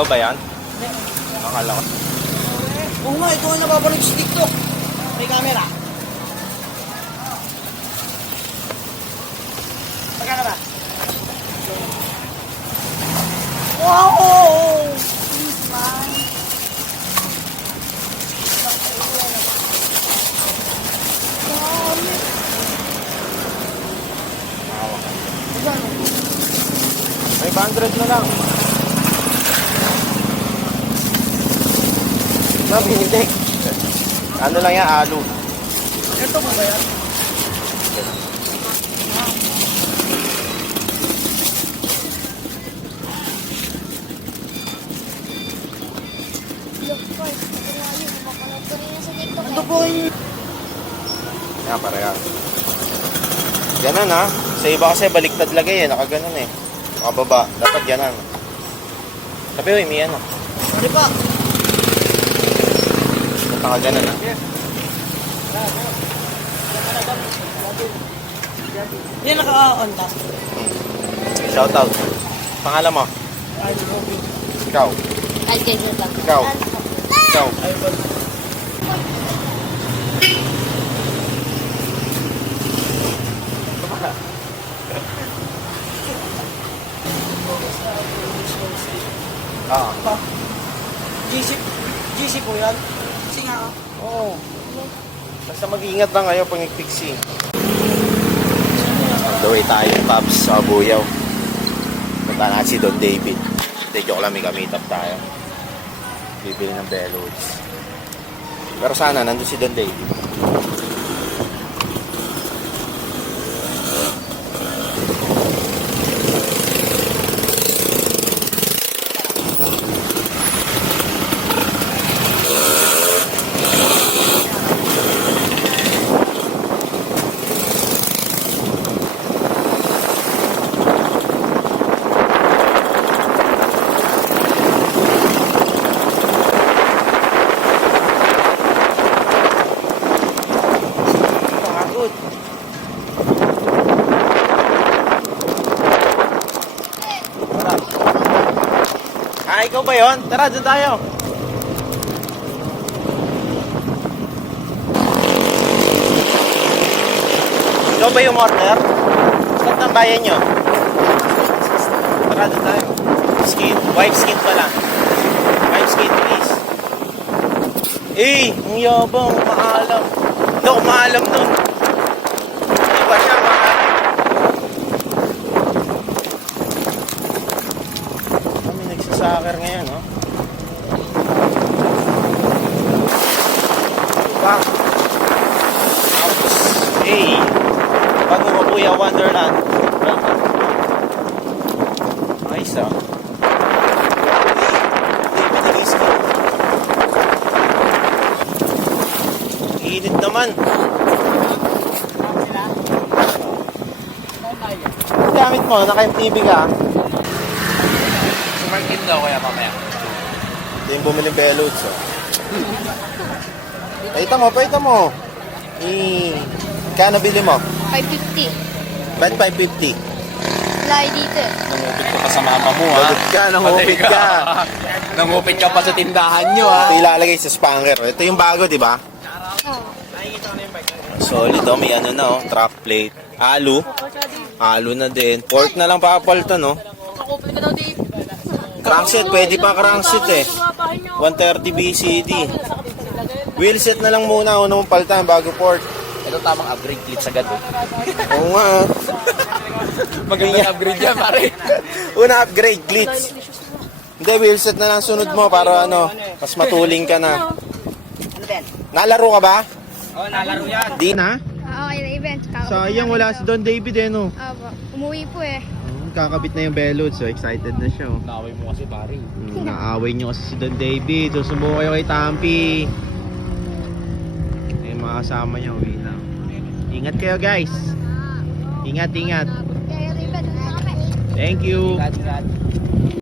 Ikaw ba yan? Akala ko. Oo nga, ito ang napapanood sa TikTok. May camera. Magkano ba? Wow! Please, man. Dami. Magkano? 500 na lang. Binitik. Ano lang yan, alo. Ito mo ba yan? Ito po yung... Yan, pareha. Ganon ha. Sa iba kasi baliktad lagay eh. Nakaganon eh. Makababa. Dapat ganon. Sabi ko, may ano. Ano pa? Nakaganon ha. Yan naka-on task. Shout out. Pangalan mo? Ikaw. Ikaw. Ikaw. Ah. GC po yan? Kasi nga Oo. Basta mag-iingat lang kayo pag nag-fixing. On the way tayo, Pops, sa Buyaw. Punta natin si Don David. Hindi, joke lang, may meet up tayo. Bibili ng bellows. Pero sana, nandun si Don David. Ah, ikaw ba yun? Tara, dyan tayo. Ikaw ba yung order? Stop ng bayan nyo. Tara, dyan tayo. Skin. Wife skin pala. Wife skin, please. Eh, ang yabang. Maalam. Hindi ako maalam nun. Hindi ba siya maalam? Kami nagsasakar ngayon, no? Diba? Tapos, hey, bago ka Kuya Wonderland. Welcome. Nice, ah. Init naman. Gamit mo, naka-MTV ka. Markin daw kaya mamaya. Ito yung bumiling bellows, oh. Paita mo. Kaya nabili mo? 550. Ba't 550? Fly dito. Nangupit ka pa sa mama mo, ha? Nangupit ka. Nangupit ka pa sa tindahan nyo, ha? Ito ilalagay sa spanker. Ito yung bago, di ba? Oh. Solid, oh. May ano na, oh. Trap plate. Alo na din. Pork na lang papalto, no? Makupit ka daw di. Crankset, pwede pa crankset eh. 130 BCD. Wheelset na lang muna, unang paltan bago port. Ito tamang upgrade clips agad, oh. Oo nga. Magandang upgrade yan, pare. Una upgrade, glitch. Hindi, wheelset na lang sunod mo para ano, mas matuling ka na. Ano ba yan? Nalaro ka ba? Oo, nalaro yan. Di na? Okay na event. Sayang, wala si Don David eh, no? Umuwi po eh. Kakabit na yung bellows, so excited na siya. Oh. Naaway mo kasi, pare. Naaway niyo kasi si Don David. Susubo kayo kay Tampi. Yung mga kasama niya, uwi na. Ingat kayo, guys. Ingat. Kaya event. Thank you. Ingat.